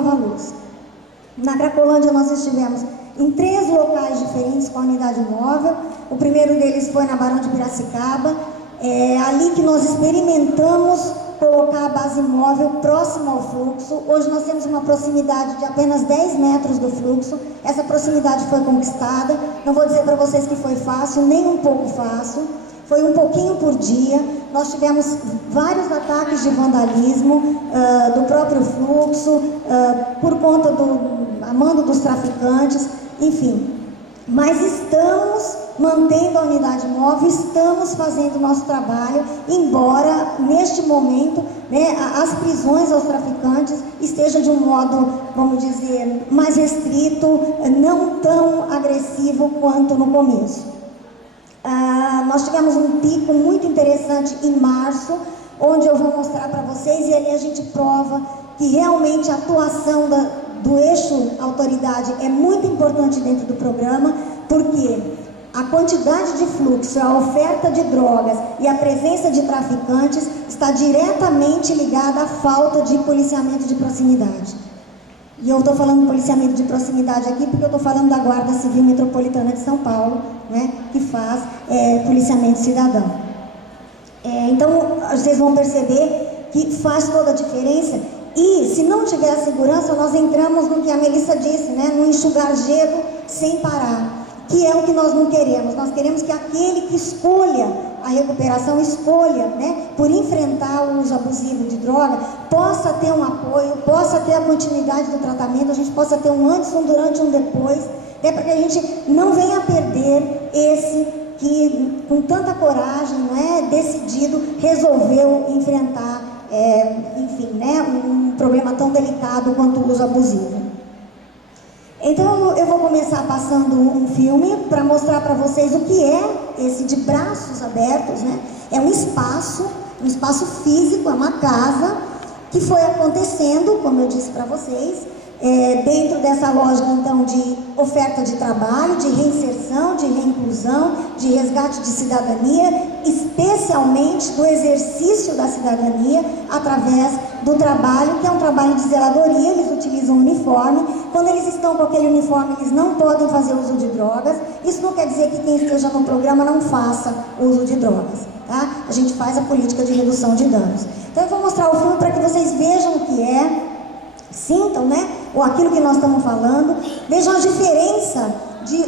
Nova Luz. Na Cracolândia nós estivemos em 3 locais diferentes com a unidade móvel. O primeiro deles foi na Barão de Piracicaba, ali que nós experimentamos colocar a base móvel próxima ao fluxo. Hoje nós temos uma proximidade de apenas 10 metros do fluxo. Essa proximidade foi conquistada. Não vou dizer para vocês que foi fácil, nem um pouco fácil. Foi um pouquinho por dia. Nós tivemos vários ataques de vandalismo do próprio fluxo, por conta a mando dos traficantes, enfim. Mas estamos mantendo a unidade móvel, estamos fazendo o nosso trabalho, embora neste momento, né, as prisões aos traficantes estejam de um modo, vamos dizer, mais restrito, não tão agressivo quanto no começo. Nós tivemos um pico muito interessante em março, onde eu vou mostrar para vocês, e ali a gente prova que realmente a atuação do eixo autoridade é muito importante dentro do programa, porque a quantidade de fluxo, a oferta de drogas e a presença de traficantes está diretamente ligada à falta de policiamento de proximidade. E eu estou falando de policiamento de proximidade aqui porque eu estou falando da Guarda Civil Metropolitana de São Paulo, né, que faz policiamento cidadão. Então, vocês vão perceber que faz toda a diferença. E, se não tiver a segurança, nós entramos no que a Melissa disse, né, no enxugar gelo sem parar, que é o que nós não queremos. Nós queremos que aquele que escolha a recuperação, escolha, né, por enfrentar o uso abusivo de droga, possa ter um apoio, possa ter a continuidade do tratamento, a gente possa ter um antes, um durante, um depois, até para que a gente não venha a perder esse que, com tanta coragem, né, decidido, resolveu enfrentar, enfim, né, um problema tão delicado quanto o uso abusivo. Então eu vou começar passando um filme para mostrar para vocês o que é esse de braços abertos, né? É um espaço físico, é uma casa que foi acontecendo, como eu disse para vocês, dentro dessa lógica então de oferta de trabalho, de reinserção, de reinclusão, de resgate de cidadania, especialmente do exercício da cidadania através do trabalho, que é um trabalho de zeladoria. Eles utilizam uniforme. Quando eles estão com aquele uniforme, eles não podem fazer uso de drogas. Isso não quer dizer que quem esteja no programa não faça uso de drogas, tá? A gente faz a política de redução de danos. Então eu vou mostrar o filme para que vocês vejam o que é, sintam, né, ou aquilo que nós estamos falando, vejam a diferença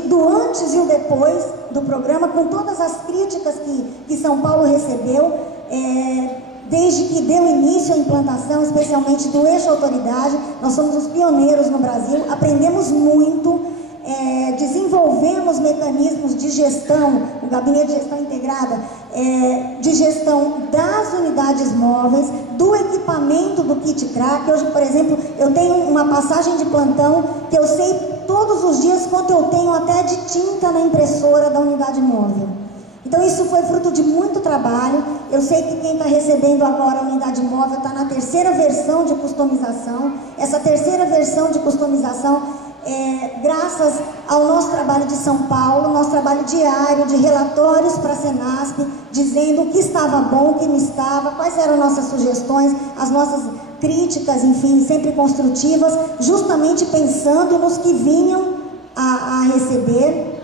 do antes e o depois do programa, com todas as críticas que São Paulo recebeu, desde que deu início à implantação, especialmente do eixo autoridade. Nós somos os pioneiros no Brasil, aprendemos muito, desenvolvemos mecanismos de gestão, o Gabinete de Gestão Integrada, de gestão das unidades móveis, do equipamento do kit crack. Hoje, por exemplo, eu tenho uma passagem de plantão que eu sei todos os dias quanto eu tenho até de tinta na impressora da unidade móvel. Então isso foi fruto de muito trabalho. Eu sei que quem está recebendo agora a unidade móvel está na 3ª versão de customização. Essa 3ª versão de customização graças ao nosso trabalho de São Paulo, nosso trabalho diário de relatórios para a Senasp, dizendo o que estava bom, o que não estava, quais eram nossas sugestões, as nossas críticas, enfim, sempre construtivas, justamente pensando nos que vinham a receber.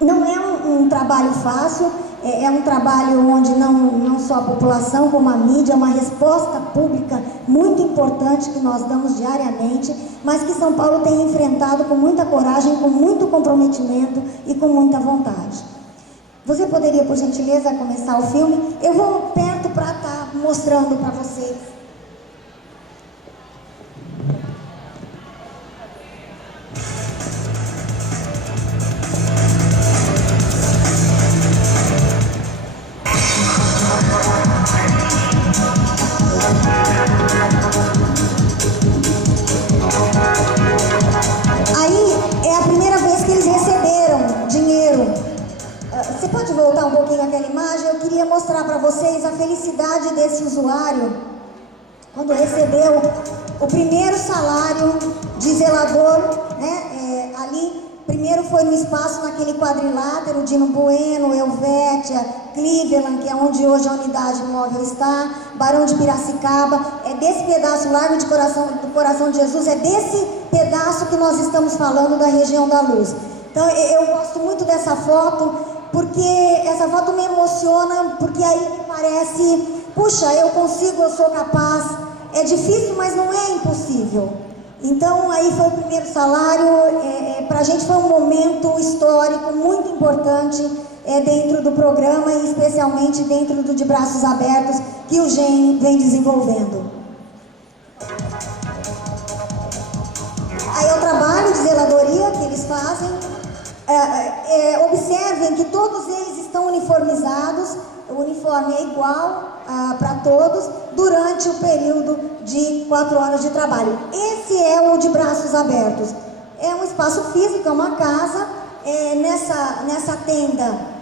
Não é um trabalho fácil, é um trabalho onde não só a população, como a mídia, é uma resposta pública muito importante que nós damos diariamente, mas que São Paulo tem enfrentado com muita coragem, com muito comprometimento e com muita vontade. Você poderia, por gentileza, começar o filme? Eu vou perto para estar mostrando para vocês. Você pode voltar um pouquinho aquela imagem? Eu queria mostrar para vocês a felicidade desse usuário quando recebeu o primeiro salário de zelador, né? Ali, primeiro foi no espaço, naquele quadrilátero, Dino Bueno, Helvétia, Cleveland, que é onde hoje a unidade móvel está, Barão de Piracicaba. é desse pedaço, Largo do Coração de Jesus, é desse pedaço que nós estamos falando da região da Luz. Então eu gosto muito dessa foto, porque essa foto me emociona, porque aí me parece, puxa, eu consigo, eu sou capaz. É difícil, mas não é impossível. Então aí foi o primeiro salário, para a gente foi um momento histórico muito importante dentro do programa e especialmente dentro do De Braços Abertos que o GEM vem desenvolvendo. Aí é o trabalho de zeladoria que eles fazem. Observem que todos eles estão uniformizados, o uniforme é igual para todos durante o período de 4 horas de trabalho. Esse é o De Braços Abertos. É um espaço físico, é uma casa. Nessa tenda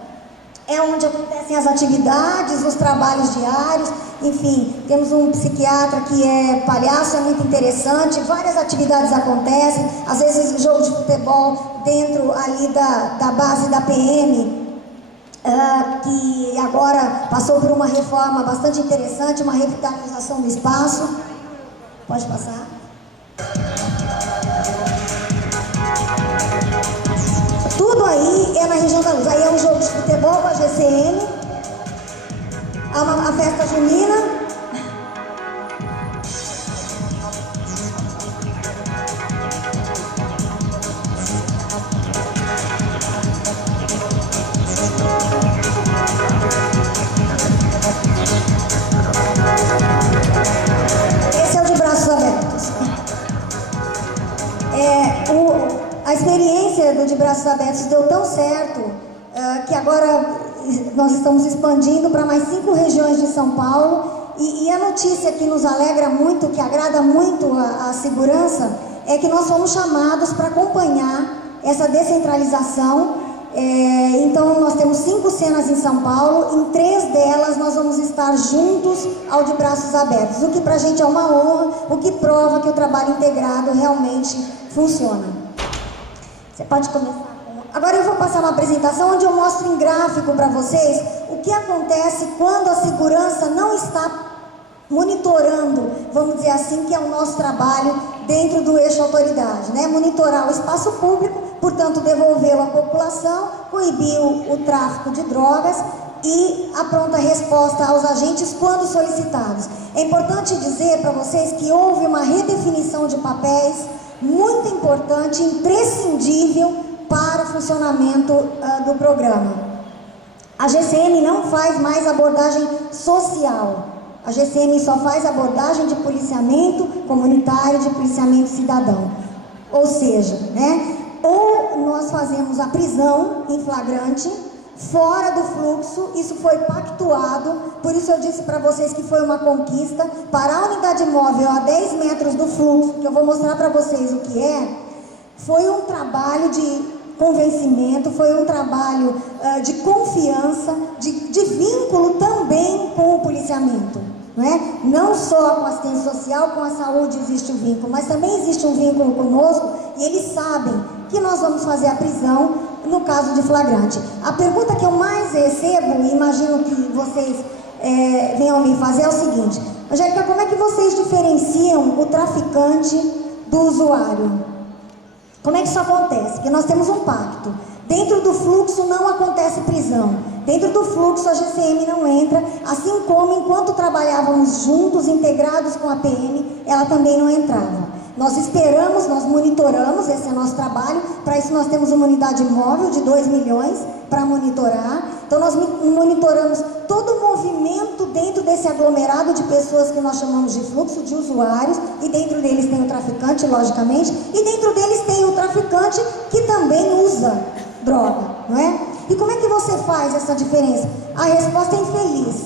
é onde acontecem as atividades, os trabalhos diários. Enfim, temos um psiquiatra que é palhaço, é muito interessante. Várias atividades acontecem. Às vezes jogo de futebol dentro ali da base da PM, que agora passou por uma reforma bastante interessante, uma revitalização do espaço. Pode passar. Tudo aí é na região da Luz. Aí é um jogo de futebol com a GCM, a festa junina. Esse é o De Braços Abertos. A experiência do De Braços Abertos deu tão certo que agora nós estamos expandindo para mais 5 regiões de São Paulo. E a notícia que nos alegra muito, que agrada muito a segurança, é que nós fomos chamados para acompanhar essa descentralização. Então nós temos 5 cenas em São Paulo, em 3 delas nós vamos estar juntos ao De Braços Abertos, o que para a gente é uma honra, o que prova que o trabalho integrado realmente funciona. Você pode começar. Agora eu vou passar uma apresentação onde eu mostro em gráfico para vocês o que acontece quando a segurança não está monitorando, vamos dizer assim, que é o nosso trabalho dentro do eixo autoridade, né? Monitorar o espaço público, portanto devolvê-lo à população, coibir o tráfico de drogas e a pronta resposta aos agentes quando solicitados. É importante dizer para vocês que houve uma redefinição de papéis muito importante, imprescindível para o funcionamento do programa. A GCM não faz mais abordagem social. A GCM só faz abordagem de policiamento comunitário, de policiamento cidadão. Ou seja, né, ou nós fazemos a prisão em flagrante, fora do fluxo, isso foi pactuado, por isso eu disse para vocês que foi uma conquista. Parar a unidade móvel a 10 metros do fluxo, que eu vou mostrar para vocês o que foi um trabalho de convencimento, foi um trabalho de confiança, de vínculo também com o policiamento. Não é? Não só com a assistência social, com a saúde existe um vínculo, mas também existe um vínculo conosco e eles sabem que nós vamos fazer a prisão no caso de flagrante. A pergunta que eu mais recebo, e imagino que vocês venham me fazer, é o seguinte: Angélica, como é que vocês diferenciam o traficante do usuário? Como é que isso acontece? Porque nós temos um pacto. Dentro do fluxo não acontece prisão. Dentro do fluxo a GCM não entra, assim como enquanto trabalhávamos juntos, integrados com a PM, ela também não entrava. Nós esperamos, nós monitoramos, esse é o nosso trabalho. Para isso nós temos uma unidade móvel de 2 milhões para monitorar. Então nós monitoramos todo o movimento dentro desse aglomerado de pessoas que nós chamamos de fluxo de usuários, e dentro deles tem o traficante, logicamente, e dentro deles tem o traficante que também usa droga, não é? E como é que você faz essa diferença? A resposta é infeliz,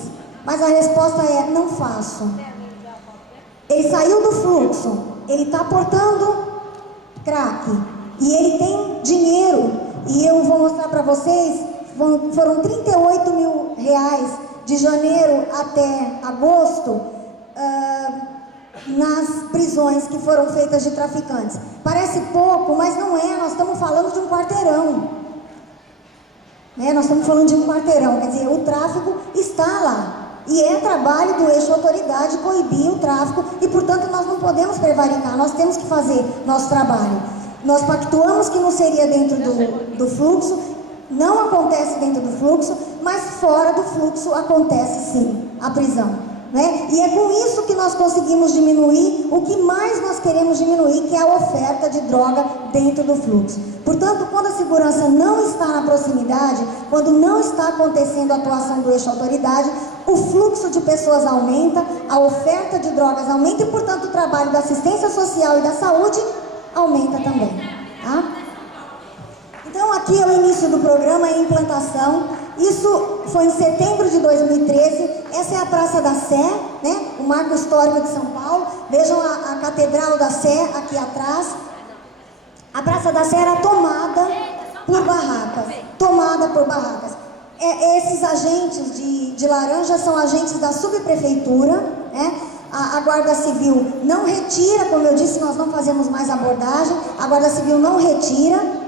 mas a resposta é: não faço. Ele saiu do fluxo, ele está portando crack e ele tem dinheiro, e eu vou mostrar para vocês, foram 38 mil reais de janeiro até agosto nas prisões que foram feitas de traficantes. Parece pouco, mas não é, nós estamos falando de um quarteirão. Nós estamos falando de um quarteirão, quer dizer, o tráfico está lá. E é trabalho do eixo autoridade coibir o tráfico e, portanto, nós não podemos prevaricar, nós temos que fazer nosso trabalho. Nós pactuamos que não seria dentro do fluxo, não acontece dentro do fluxo, mas fora do fluxo acontece sim a prisão. Né? E é com isso que nós conseguimos diminuir o que mais nós queremos diminuir, que é a oferta de droga dentro do fluxo. Portanto, quando a segurança não está na proximidade, quando não está acontecendo a atuação do eixo autoridade, o fluxo de pessoas aumenta, a oferta de drogas aumenta e, portanto, o trabalho da assistência social e da saúde aumenta também. Tá? Então, aqui é o início do programa, a implantação. Isso foi em setembro de 2013, essa é a Praça da Sé, né? O marco histórico de São Paulo. Vejam a Catedral da Sé aqui atrás. A Praça da Sé era tomada por barracas. Esses agentes de laranja são agentes da subprefeitura, né? A Guarda Civil não retira, como eu disse, nós não fazemos mais abordagem, a Guarda Civil não retira.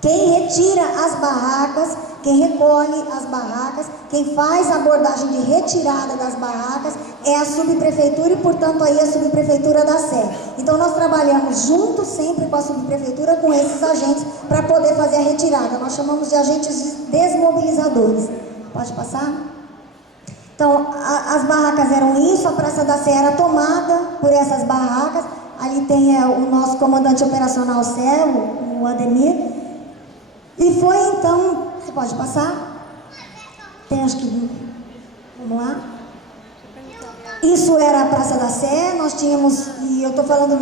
Quem retira as barracas, quem recolhe as barracas, quem faz a abordagem de retirada das barracas é a subprefeitura e, portanto, aí a subprefeitura da Sé. Então, nós trabalhamos junto sempre com a subprefeitura, com esses agentes, para poder fazer a retirada. Nós chamamos de agentes desmobilizadores. Pode passar? Então, as barracas eram isso, a Praça da Sé era tomada por essas barracas. Ali tem o nosso comandante operacional Sé, o Ademir. E foi então, você pode passar? Tem, acho que, vamos lá. Isso era a Praça da Sé, nós tínhamos, e eu estou falando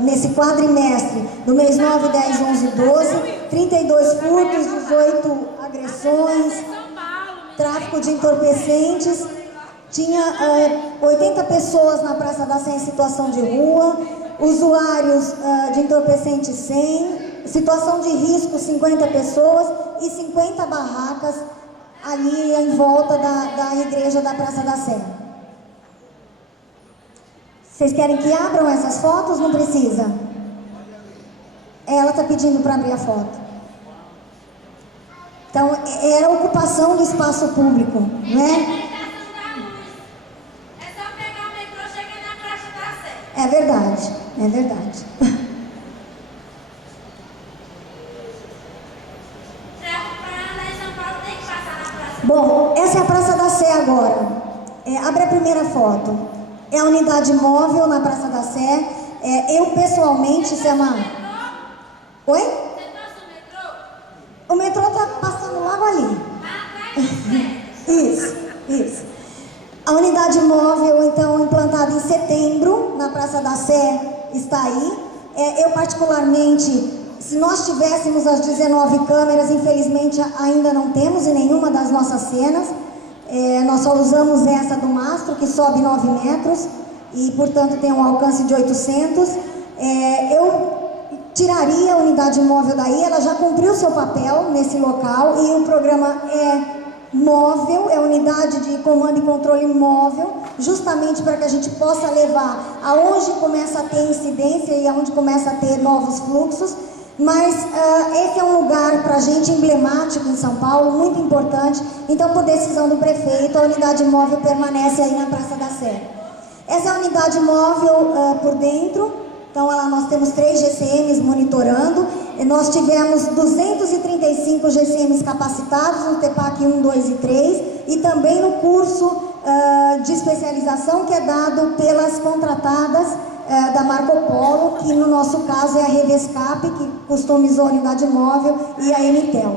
nesse quadrimestre, do mês 9, 10, 11, 12, 32 furtos, 18 agressões, tráfico de entorpecentes, tinha 80 pessoas na Praça da Sé em situação de rua, usuários de entorpecentes 100, situação de risco 50 pessoas e 50 barracas ali em volta da igreja da Praça da Sé. Vocês querem que abram essas fotos? Não precisa. Ela está pedindo para abrir a foto. Então, era a ocupação do espaço público, né? É só pegar o metrô e chegar na Praça da Sé. É verdade, é verdade. Bom, essa é a Praça da Sé agora. Abre a primeira foto. É a unidade móvel na Praça da Sé. Eu pessoalmente, se chama... Oi? Você trouxe o metrô? O metrô está passando logo ali. Isso. A unidade móvel, então, implantada em setembro, na Praça da Sé, está aí. Eu particularmente... Se nós tivéssemos as 19 câmeras, infelizmente ainda não temos em nenhuma das nossas cenas. Nós só usamos essa do mastro, que sobe 9 metros e, portanto, tem um alcance de 800. Eu tiraria a unidade móvel daí, ela já cumpriu seu papel nesse local e o programa é móvel, é unidade de comando e controle móvel, justamente para que a gente possa levar aonde começa a ter incidência e aonde começa a ter novos fluxos. Mas esse é um lugar para a gente emblemático em São Paulo, muito importante. Então, por decisão do prefeito, a unidade móvel permanece aí na Praça da Sé. Essa é a unidade móvel por dentro. Então, nós temos 3 GCMs monitorando. E nós tivemos 235 GCMs capacitados no TEPAC 1, 2 e 3. E também no curso de especialização que é dado pelas contratadas da Marco Polo, que no nosso caso é a Revescap, que customizou a unidade móvel, e a Emitel.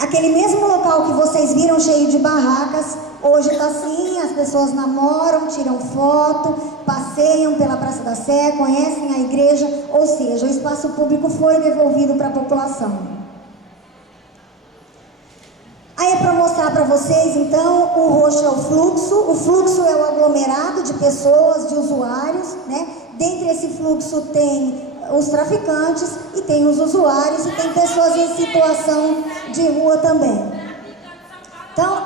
Aquele mesmo local que vocês viram cheio de barracas, hoje está assim, as pessoas namoram, tiram foto, passeiam pela Praça da Sé, conhecem a igreja, ou seja, o espaço público foi devolvido para a população. Aí é para mostrar para vocês, então, o roxo é o fluxo é o aglomerado de pessoas, de usuários, né? Dentre esse fluxo tem os traficantes e tem os usuários e tem pessoas em situação de rua também. Então,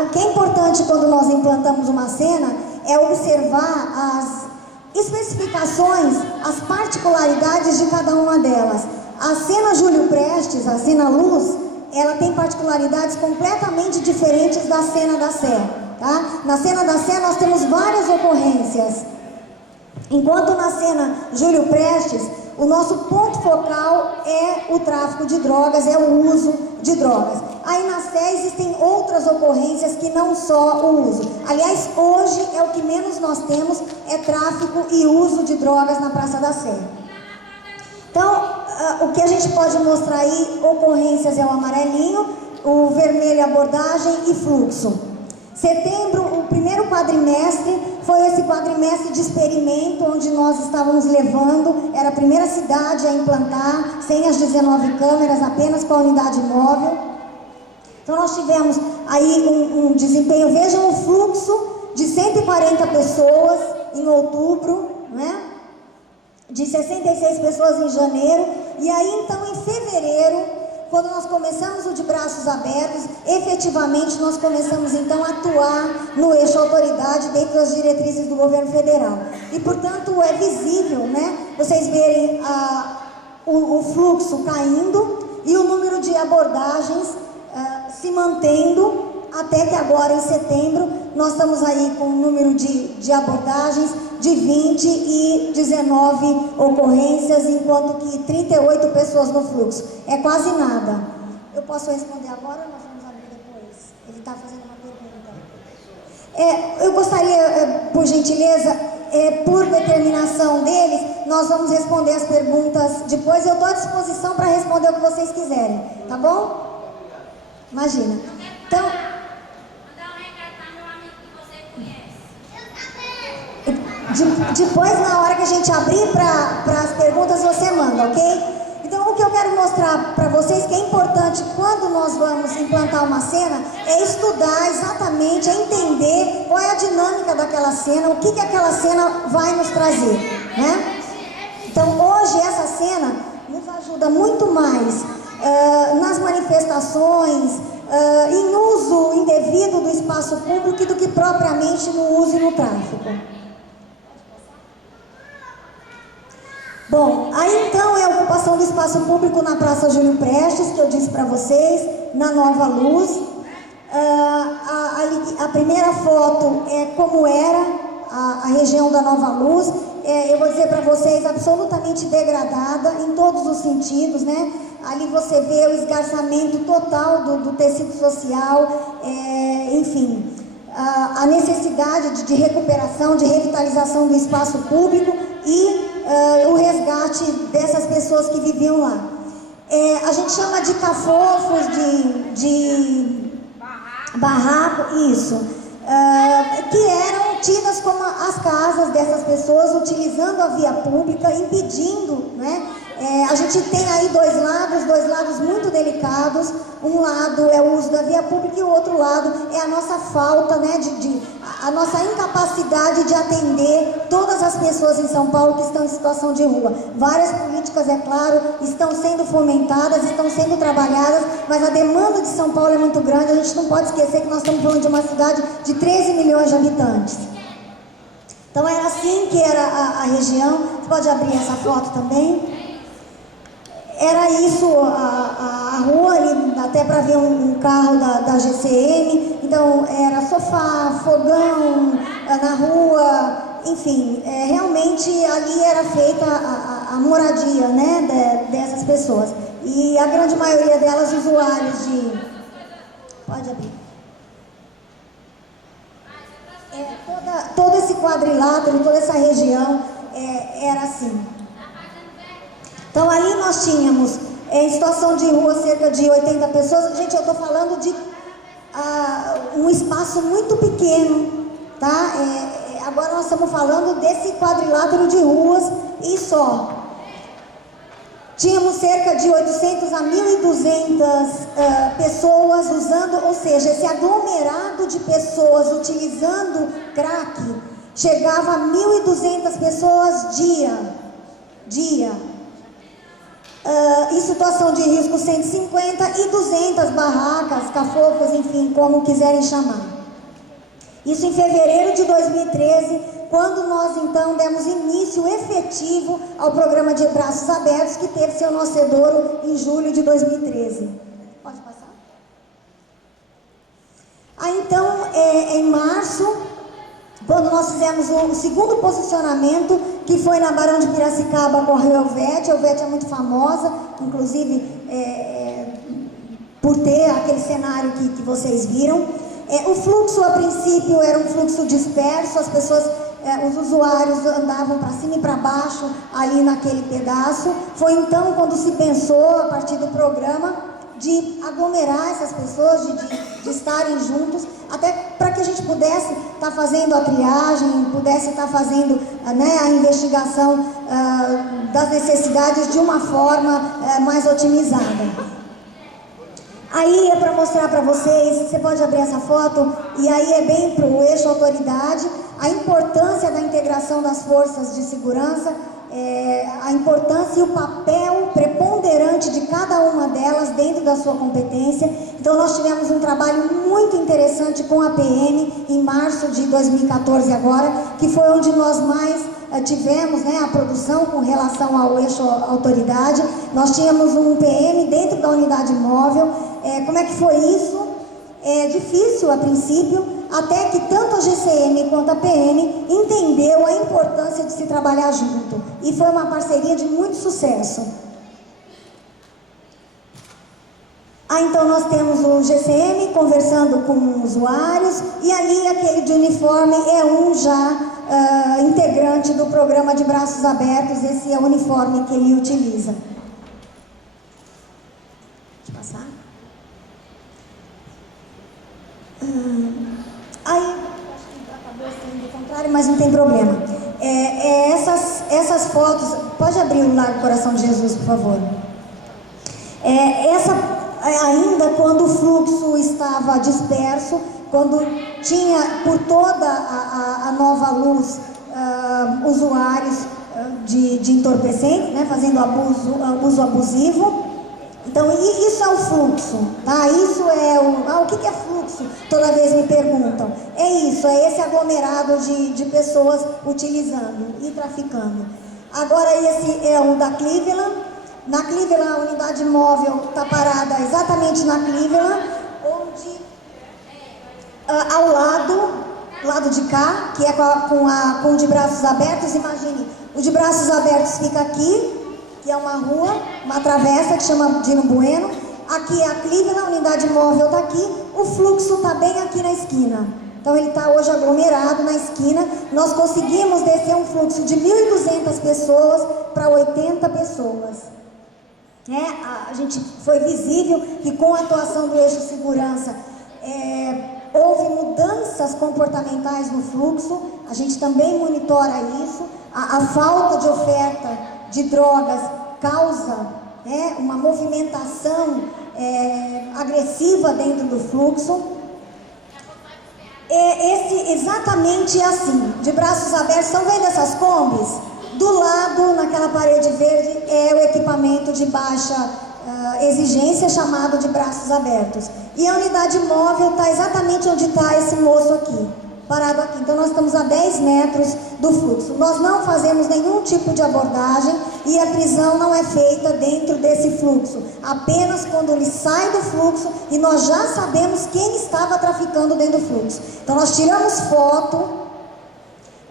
o que é importante quando nós implantamos uma cena é observar as especificações, as particularidades de cada uma delas. A cena Júlio Prestes, a cena Luz, ela tem particularidades completamente diferentes da Cena da Sé, tá? Na Cena da Sé nós temos várias ocorrências, enquanto na Cena Júlio Prestes, o nosso ponto focal é o tráfico de drogas, é o uso de drogas. Aí na Sé existem outras ocorrências que não só o uso. Aliás, hoje é o que menos nós temos, é tráfico e uso de drogas na Praça da Sé. Então, o que a gente pode mostrar aí, ocorrências é o amarelinho, o vermelho é abordagem e fluxo. Setembro, o primeiro quadrimestre, foi esse quadrimestre de experimento, onde nós estávamos levando, era a primeira cidade a implantar, sem as 19 câmeras, apenas com a unidade móvel. Então nós tivemos aí um desempenho, vejam o fluxo de 140 pessoas em outubro, né? De 66 pessoas em janeiro, e aí então em fevereiro, quando nós começamos o de braços abertos, efetivamente nós começamos então a atuar no eixo autoridade dentro das diretrizes do governo federal. E portanto é visível, né, vocês verem o fluxo caindo e o número de abordagens se mantendo, até que agora em setembro nós estamos aí com um número de abordagens de 20 e 19 ocorrências, enquanto que 38 pessoas no fluxo. É quase nada. Eu posso responder agora ou nós vamos abrir depois? Ele está fazendo uma pergunta. Eu gostaria, por gentileza, por determinação deles, nós vamos responder as perguntas depois. Eu estou à disposição para responder o que vocês quiserem, tá bom? Imagina. Então, depois, na hora que a gente abrir para as perguntas, você manda, ok? Então, o que eu quero mostrar para vocês, que é importante quando nós vamos implantar uma cena, é estudar exatamente, é entender qual é a dinâmica daquela cena, o que aquela cena vai nos trazer, né? Então, hoje, essa cena nos ajuda muito mais nas manifestações, em uso indevido do espaço público do que propriamente no uso e no tráfico. Bom, aí então é a ocupação do espaço público na Praça Júlio Prestes, que eu disse para vocês, na Nova Luz. A primeira foto é como era a região da Nova Luz. Eu vou dizer para vocês, absolutamente degradada em todos os sentidos, né? Ali você vê o esgarçamento total do tecido social, enfim, a necessidade de recuperação, de revitalização do espaço público e o resgate dessas pessoas que viviam lá. A gente chama de cafofos, de barraco, isso, que eram tidas como as casas dessas pessoas, utilizando a via pública, impedindo, né? A gente tem aí dois lados muito delicados. Um lado é o uso da via pública e o outro lado é a nossa falta, né, a nossa incapacidade de atender todas as pessoas em São Paulo que estão em situação de rua. Várias políticas, é claro, estão sendo fomentadas, estão sendo trabalhadas, mas a demanda de São Paulo é muito grande. A gente não pode esquecer que nós estamos falando de uma cidade de 13 milhões de habitantes. Então era assim que era a região. Você pode abrir essa foto também? Era isso, a rua ali, até para ver um carro da GCM. Então era sofá, fogão na rua, enfim, realmente ali era feita a moradia, né, dessas pessoas. E a grande maioria delas usuários de... Pode abrir. Todo esse quadrilátero, toda essa região era assim. Então ali nós tínhamos, em situação de rua, cerca de 80 pessoas. Gente, eu estou falando de um espaço muito pequeno, tá? Agora nós estamos falando desse quadrilátero de ruas e só. Tínhamos cerca de 800 a 1.200 pessoas usando, ou seja, esse aglomerado de pessoas utilizando crack chegava a 1.200 pessoas dia. Em situação de risco 150 e 200 barracas, cafofas, enfim, como quiserem chamar. Isso em fevereiro de 2013, quando nós então demos início efetivo ao programa de braços abertos, que teve seu nascedouro em julho de 2013. Pode passar. em março, quando nós fizemos o segundo posicionamento, que foi na Barão de Piracicaba com a Elvete. A Elvete é muito famosa, inclusive por ter aquele cenário que vocês viram. O fluxo, a princípio, era um fluxo disperso, as pessoas, os usuários andavam para cima e para baixo ali naquele pedaço. Foi então quando se pensou, a partir do programa, de aglomerar essas pessoas, de estarem juntos, até para que a gente pudesse estar fazendo a triagem, pudesse estar fazendo a investigação das necessidades de uma forma mais otimizada. Aí é para mostrar para vocês, você pode abrir essa foto, e aí é bem para o eixo autoridade, a importância da integração das forças de segurança, a importância e o papel preponderante de cada uma delas dentro da sua competência. Então nós tivemos um trabalho muito interessante com a PM em março de 2014 agora, que foi onde nós mais tivemos a produção com relação ao eixo autoridade. Nós tínhamos um PM dentro da unidade móvel. Como é que foi isso? É difícil a princípio, até que tanto a GCM quanto a PM entendeu a importância de se trabalhar junto. E foi uma parceria de muito sucesso. Então nós temos o GCM conversando com usuários, e ali aquele de uniforme é um já integrante do programa de braços abertos. Esse é o uniforme que ele utiliza. Deixa eu passar. Aí, acho que acabou sendo o contrário, mas não tem problema. Essas fotos, pode abrir o Largo Coração de Jesus, por favor. Ainda quando o fluxo estava disperso, quando tinha por toda a Nova Luz usuários de entorpecentes, fazendo uso abusivo. Então, isso é o fluxo, tá? Isso é o que é fluxo? Toda vez me perguntam. É isso, é esse aglomerado de pessoas utilizando e traficando. Agora, esse é o da Cleveland. Na Cleveland, a unidade móvel está parada exatamente na Cleveland, onde ao lado de cá, que é com o de braços abertos. Imagine, o de braços abertos fica aqui, que é uma rua, uma travessa que chama Dino Bueno. Aqui é a Cleveland, a unidade móvel está aqui, o fluxo está bem aqui na esquina. Então ele está hoje aglomerado na esquina. Nós conseguimos descer um fluxo de 1.200 pessoas para 80 pessoas. A gente foi visível que com a atuação do eixo segurança houve mudanças comportamentais no fluxo. A gente também monitora isso. A falta de oferta de drogas causa uma movimentação agressiva dentro do fluxo. Exatamente assim, de braços abertos. Estão vendo essas combis? Do lado, naquela parede verde, é o equipamento de baixa exigência, chamado de braços abertos. E a unidade móvel está exatamente onde está esse moço aqui, parado aqui. Então nós estamos a 10 metros do fluxo. Nós não fazemos nenhum tipo de abordagem e a prisão não é feita dentro desse fluxo. Apenas quando ele sai do fluxo e nós já sabemos quem estava traficando dentro do fluxo. Então nós tiramos foto.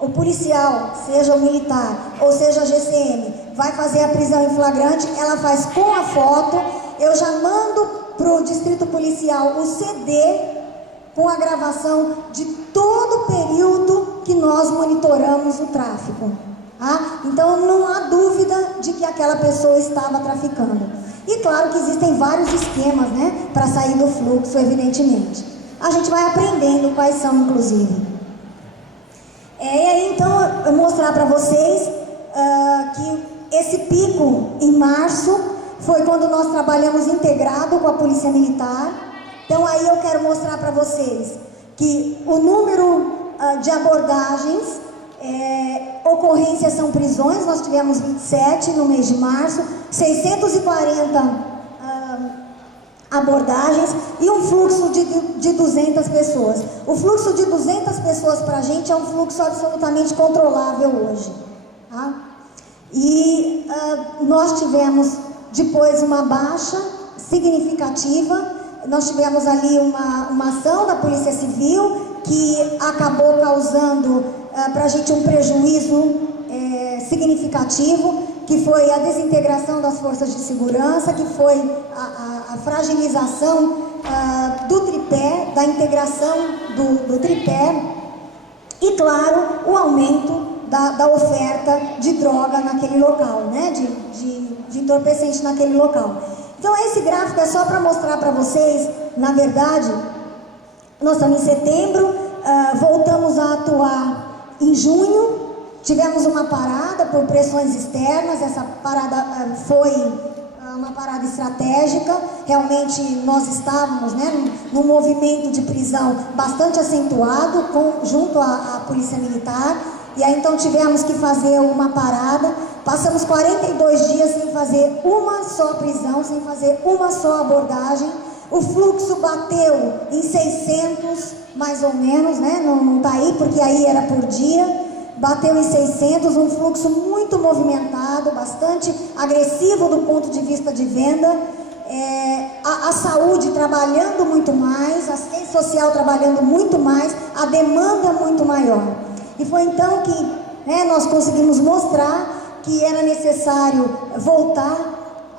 O policial, seja o militar ou seja a GCM, vai fazer a prisão em flagrante, ela faz com a foto. Eu já mando para o distrito policial o CD com a gravação de todo o período que nós monitoramos o tráfico. Então não há dúvida de que aquela pessoa estava traficando. E claro que existem vários esquemas para sair do fluxo, evidentemente. A gente vai aprendendo quais são, inclusive. E aí, então, eu vou mostrar para vocês que esse pico em março foi quando nós trabalhamos integrado com a Polícia Militar. Então, aí eu quero mostrar para vocês que o número de abordagens, ocorrências são prisões. Nós tivemos 27 no mês de março, 640 abordagens e um fluxo de 200 pessoas. O fluxo de 200 pessoas para a gente é um fluxo absolutamente controlável hoje. E nós tivemos depois uma baixa significativa. Nós tivemos ali uma ação da Polícia Civil que acabou causando para a gente um prejuízo significativo, que foi a desintegração das forças de segurança, que foi a fragilização do tripé, da integração do tripé e, claro, o aumento da oferta de droga naquele local, né? de entorpecente naquele local. Então esse gráfico é só para mostrar para vocês, na verdade, nós estamos em setembro, voltamos a atuar em junho, tivemos uma parada por pressões externas, essa parada foi uma parada estratégica, realmente nós estávamos, né, num movimento de prisão bastante acentuado junto à Polícia Militar, e aí então tivemos que fazer uma parada, passamos 42 dias sem fazer uma só prisão, sem fazer uma só abordagem, o fluxo bateu em 600 mais ou menos, né, não está aí porque aí era por dia, bateu em 600, um fluxo muito movimentado, bastante agressivo do ponto de vista de venda, a saúde trabalhando muito mais, a assistência social trabalhando muito mais, a demanda muito maior. E foi então que nós conseguimos mostrar que era necessário voltar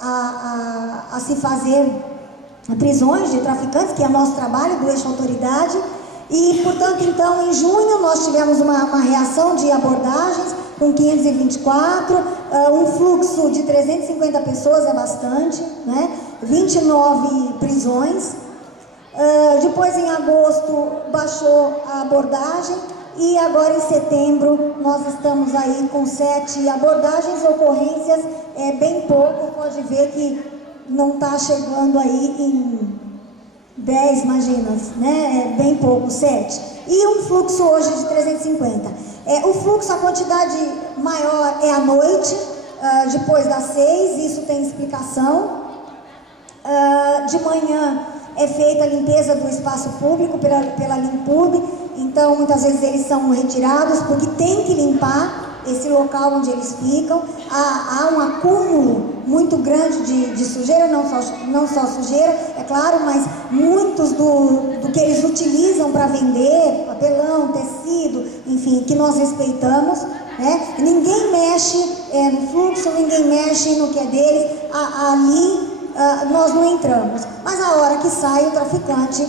a se fazer prisões de traficantes, que é nosso trabalho do eixo autoridade. E, portanto, então, em junho nós tivemos uma reação de abordagens com 524, um fluxo de 350 pessoas, é bastante, né? 29 prisões. Depois, em agosto, baixou a abordagem e agora, em setembro, nós estamos aí com 7 abordagens, ocorrências, bem pouco, pode ver que não está chegando aí em 10, imagina, né? Bem pouco, 7. E um fluxo hoje de 350. O fluxo, a quantidade maior é à noite, depois das 6, isso tem explicação. De manhã é feita a limpeza do espaço público pela Limpub, então muitas vezes eles são retirados porque tem que limpar esse local onde eles ficam. Há um acúmulo muito grande de sujeira, não só sujeira, é claro, mas muitos do que eles utilizam para vender, papelão, tecido, enfim, que nós respeitamos, né? Ninguém mexe no fluxo, ninguém mexe no que é deles, ali nós não entramos, mas a hora que sai o traficante,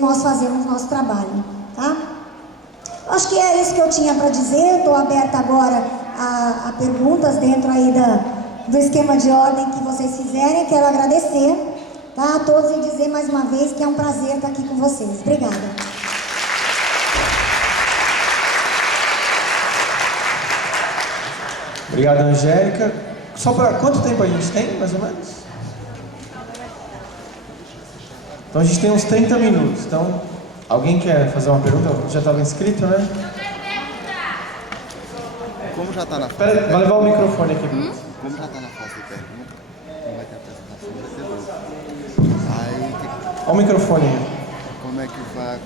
nós fazemos nosso trabalho, tá? Acho que é isso que eu tinha para dizer. Estou aberta agora a perguntas dentro aí do esquema de ordem que vocês fizerem. Quero agradecer, tá, a todos e dizer mais uma vez que é um prazer estar aqui com vocês. Obrigada. Obrigado, Angélica. Só para quanto tempo a gente tem, mais ou menos? Então a gente tem uns 30 minutos. Então, alguém quer fazer uma pergunta? Já estava inscrito, né? Como já está na fase. Espera, vai levar o microfone aqui. Como já está na fase de pergunta, não vai ter apresentação, vai ter louco. Aí. Olha o microfone aí. Como é que vai.